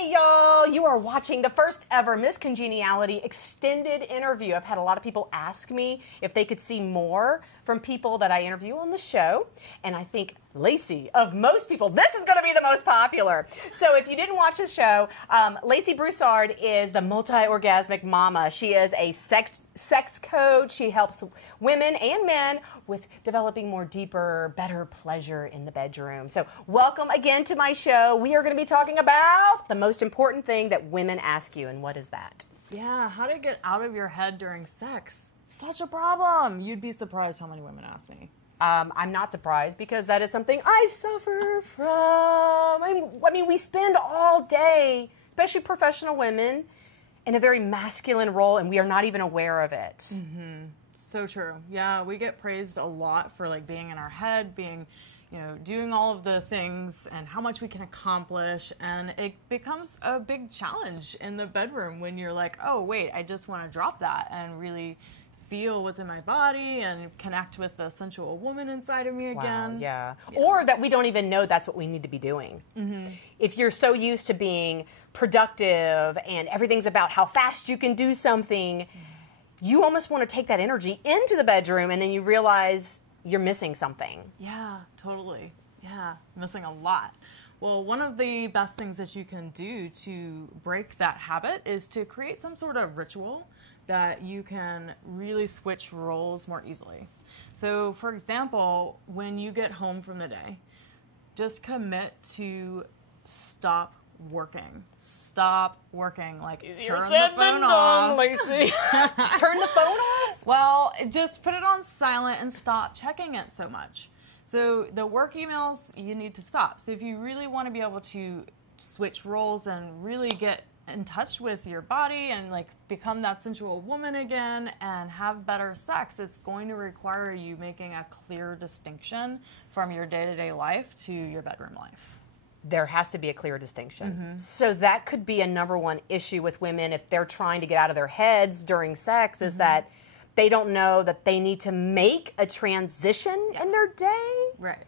Hey y'all, you are watching the first ever Miss Congeniality extended interview. I've had a lot of people ask me if they could see more from people that I interview on the show, and I think Lacey, of most people, this is going to be the most popular. So if you didn't watch the show, Lacey Broussard is the Multi-Orgasmic Mama. She is a sex coach. She helps women and men with developing more deeper, better pleasure in the bedroom. So welcome again to my show. We are going to be talking about the most important thing that women ask you, and what is that? Yeah, how to get out of your head during sex. Such a problem. You'd be surprised how many women ask me. I'm not surprised because that is something I suffer from. I mean, we spend all day, especially professional women, in a very masculine role, and we are not even aware of it. Mm-hmm. So true. Yeah, we get praised a lot for like being in our head, being, doing all of the things and how much we can accomplish, and it becomes a big challenge in the bedroom when you're like, oh wait, I just want to drop that and really feel what's in my body and connect with the sensual woman inside of me again. Wow, yeah. Or that we don't even know that's what we need to be doing. Mm-hmm. If you're so used to being productive and everything's about how fast you can do something, you almost want to take that energy into the bedroom, and then you realize you're missing something. Yeah, totally. Yeah, missing a lot. Well, one of the best things that you can do to break that habit is to create some sort of ritual that you can really switch roles more easily. So, for example, when you get home from the day, just commit to stop working. Stop working. Like, turn the phone off. Lacey. Turn the phone off? Well, just put it on silent and stop checking it so much. So the work emails, you need to stop. So if you really want to be able to switch roles and really get in touch with your body and like become that sensual woman again and have better sex, it's going to require you making a clear distinction from your day-to-day life to your bedroom life. There has to be a clear distinction. Mm-hmm. So that could be a number one issue with women if they're trying to get out of their heads during sex, is that they don't know that they need to make a transition in their day. Right.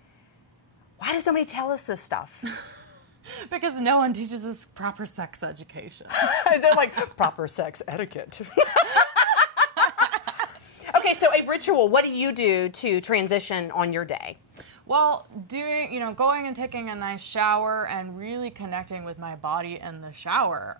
Why does nobody tell us this stuff? Because no one teaches us proper sex education. Is it like proper sex etiquette? Okay, so a ritual, what do you do to transition on your day? Well, going and taking a nice shower and really connecting with my body in the shower.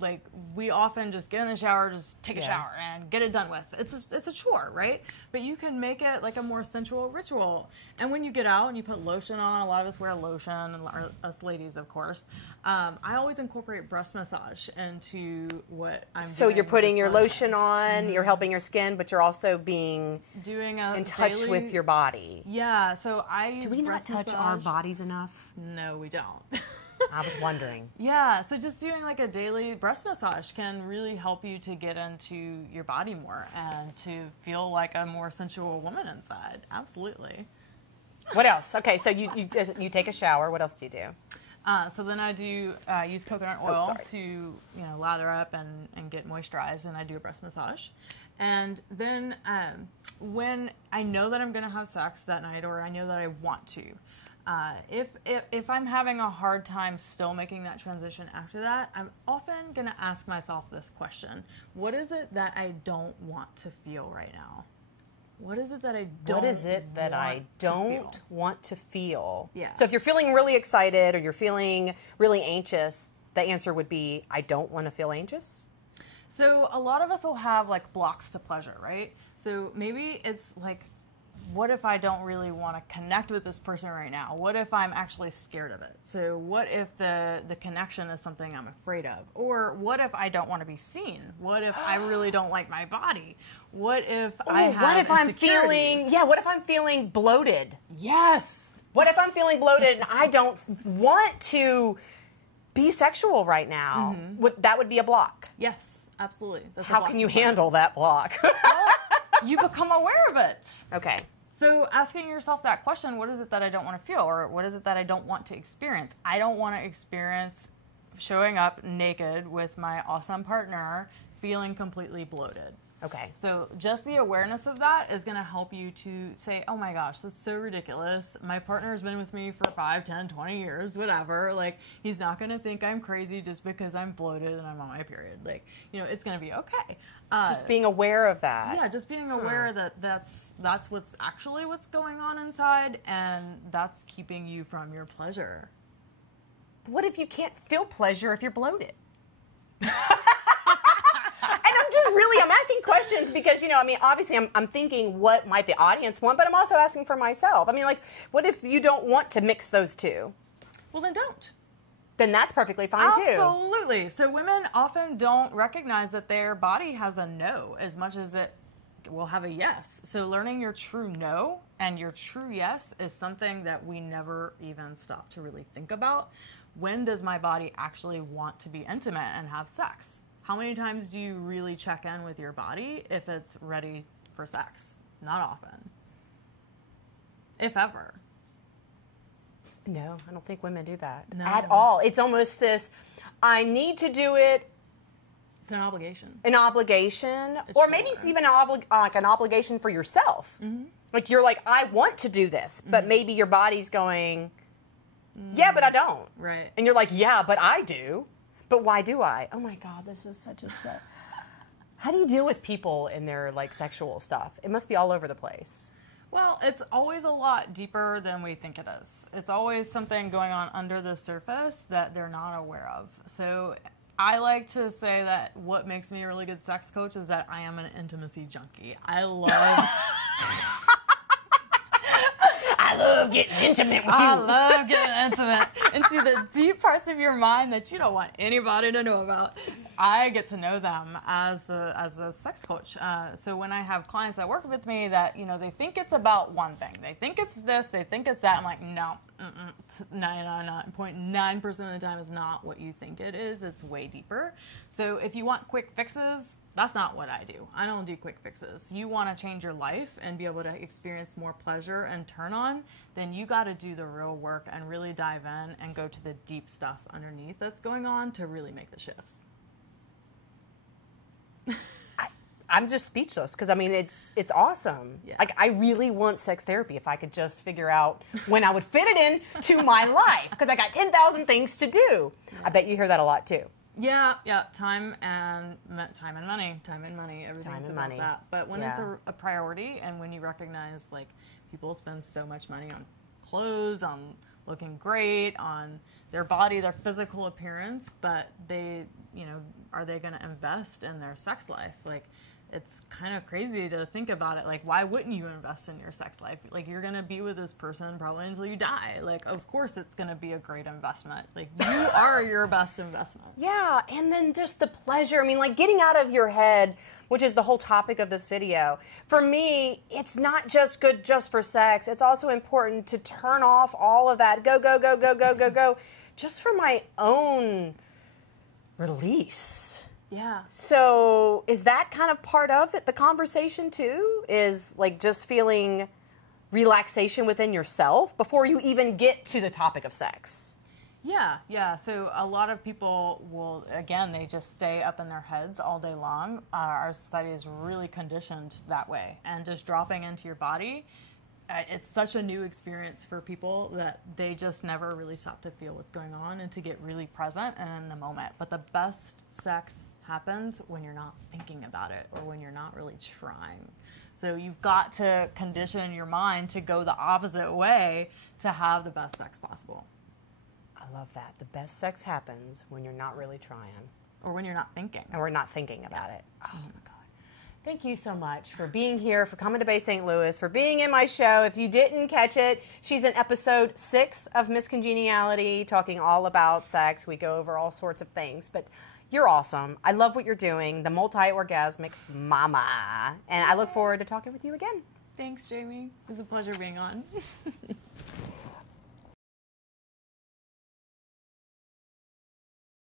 Like, we often just get in the shower, just take a shower and get it done with. It's a chore, right? But you can make it like a more sensual ritual. And when you get out and you put lotion on, a lot of us wear lotion, and us ladies, of course. I always incorporate breast massage into what I'm doing. So you're putting your lotion on, you're helping your skin, but you're also being in touch with your body. Yeah, so I use Do we not touch our bodies enough? No, we don't. I was wondering. Yeah, so just doing like a daily breast massage can really help you to get into your body more and to feel like a more sensual woman inside. Absolutely. What else? Okay, so you take a shower. What else do you do? So then I do use coconut oil to lather up and get moisturized, and I do a breast massage. And then when I know that I'm going to have sex that night, or I know that I want to, if I'm having a hard time still making that transition after that, I'm often going to ask myself this question: what is it that I don't want to feel right now? What is it that I don't want to feel? Yeah. So if you're feeling really excited or you're feeling really anxious, the answer would be, I don't want to feel anxious? So a lot of us will have like blocks to pleasure, right? So maybe it's like, what if I don't really want to connect with this person right now? What if I'm actually scared of it? So what if the connection is something I'm afraid of? Or what if I don't want to be seen? What if I really don't like my body? What if I have insecurities? What if I'm feeling bloated? Yes. What if I'm feeling bloated and I don't want to be sexual right now? That would be a block. Yes, absolutely. That's How can you handle that block? Well, you become aware of it. Okay. So asking yourself that question, what is it that I don't want to feel? Or what is it that I don't want to experience? I don't want to experience showing up naked with my awesome partner feeling completely bloated. Okay. So just the awareness of that is going to help you to say, oh my gosh, that's so ridiculous. My partner has been with me for 5, 10, 20 years, whatever. Like, he's not going to think I'm crazy just because I'm bloated and I'm on my period. Like, you know, it's going to be okay. Just being aware of that. Yeah, just being aware that that's what's actually what's going on inside, and that's keeping you from your pleasure. What if you can't feel pleasure if you're bloated? And I'm asking questions because, you know, I mean, obviously I'm thinking what might the audience want, but I'm also asking for myself. I mean, like, what if you don't want to mix those two? Well, then don't. Then that's perfectly fine too. Absolutely. So women often don't recognize that their body has a no as much as it will have a yes. So learning your true no and your true yes is something that we never even stop to really think about. When does my body actually want to be intimate and have sex? How many times do you really check in with your body if it's ready for sex? Not often. If ever. No, I don't think women do that No. at all. It's almost this, I need to do it. It's an obligation. An obligation. Or maybe it's even like an obligation for yourself. Mm-hmm. Like you're like, I want to do this, but maybe your body's going, yeah, but I don't. Right. And you're like, yeah, but I do. But why do I? Oh my God, this is such a set. How do you deal with people in their like sexual stuff? It must be all over the place. Well, it's always a lot deeper than we think it is. It's always something going on under the surface that they're not aware of. So I like to say that what makes me a really good sex coach is that I am an intimacy junkie. I love getting intimate with you. I love getting intimate into the deep parts of your mind that you don't want anybody to know about. I get to know them as a sex coach. So when I have clients that work with me that, you know, they think it's about one thing. They think it's this, they think it's that. I'm like, no, 99.9% of the time is not what you think it is. It's way deeper. So if you want quick fixes, that's not what I do. I don't do quick fixes. You want to change your life and be able to experience more pleasure and turn on, then you got to do the real work and really dive in and go to the deep stuff underneath that's going on to really make the shifts. I'm just speechless because I mean it's awesome. Yeah. Like I really want sex therapy if I could just figure out when I would fit it into my life because I got 10,000 things to do. Yeah. I bet you hear that a lot too. Yeah, time and money, everything's about that. But when it's a priority and when you recognize like people spend so much money on clothes, on looking great, on their body, their physical appearance, but they, you know, are they going to invest in their sex life? Like, it's kind of crazy to think about it. Like, why wouldn't you invest in your sex life? Like, you're going to be with this person probably until you die. Like, of course it's going to be a great investment. Like, you are your best investment. Yeah, and then just the pleasure. I mean, like, getting out of your head, which is the whole topic of this video. For me, it's not just good just for sex. It's also important to turn off all of that. Go, just for my own release. Yeah. So is that kind of part of it, the conversation too? Is like just feeling relaxation within yourself before you even get to the topic of sex? Yeah. So a lot of people will, again, they just stay up in their heads all day long. Our society is really conditioned that way. And just dropping into your body, it's such a new experience for people that they just never really stop to feel what's going on and to get really present and in the moment. But the best sex happens when you're not thinking about it or when you're not really trying. So you've got to condition your mind to go the opposite way to have the best sex possible. I love that. The best sex happens when you're not really trying. Or when you're not thinking. And we're not thinking about it. Oh my God. Thank you so much for being here, for coming to Bay St. Louis, for being in my show. If you didn't catch it, she's in episode 6 of Miss Congeniality, talking all about sex. We go over all sorts of things, but you're awesome. I love what you're doing, the multi-orgasmic mama. And I look forward to talking with you again. Thanks, Jamie. It was a pleasure being on.